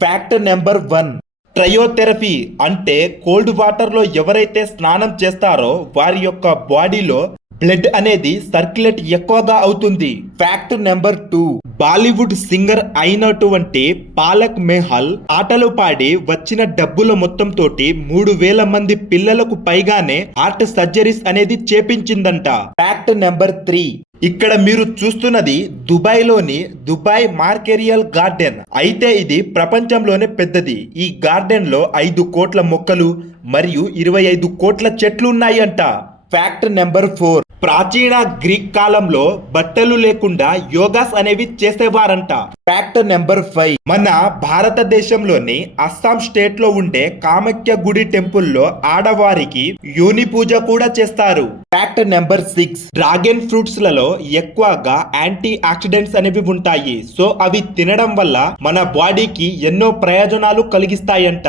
Fact number 1, cryotherapy అంటే cold water లో ఎవరైతే స్నానం చేస్తారో వారి యొక్క బాడీలో బ్లడ్ అనేది సర్క్యులేట్ ఎక్కువగా అవుతుంది. ఫ్యాక్ట్ నెంబర్ 2, బాలీవుడ్ సింగర్ అయినటువంటి పాలక్ మెహల్ ఆటలు పాడి వచ్చిన డబ్బుల మొత్తం తోటి 3,000 మంది పిల్లలకు పైగానే హార్ట్ సర్జరీస్ అనేది చేపించిందంట. ఫ్యాక్ట్ నెంబర్ 3, ఇక్కడ మీరు చూస్తున్నది దుబాయ్లోని దుబాయ్ మార్కెరియల్ గార్డెన్. అయితే ఇది ప్రపంచంలోనే పెద్దది. ఈ గార్డెన్ లో 5 కోట్ల మొక్కలు మరియు 25 కోట్ల చెట్లు ఉన్నాయి అంట. ఫ్యాక్ట్ నెంబర్ 4, ప్రాచీన గ్రీక్ కాలంలో బట్టలు లేకుండా యోగాస్ అనేవి చేసేవారంట. ఫ్యాక్ట్ నెంబర్ 5, మన భారతదేశంలోని అస్సాం స్టేట్ లో ఉండే కామాఖ్య గుడి టెంపుల్లో ఆడవారికి యోని పూజ కూడా చేస్తారు. ఫ్యాక్ట్ నెంబర్ 6, డ్రాగన్ ఫ్రూట్స్ లలో ఎక్కువగా యాంటీ ఆక్సిడెంట్స్ అనేవి ఉంటాయి. సో అవి తినడం వల్ల మన బాడీకి ఎన్నో ప్రయోజనాలు కలిగిస్తాయంట.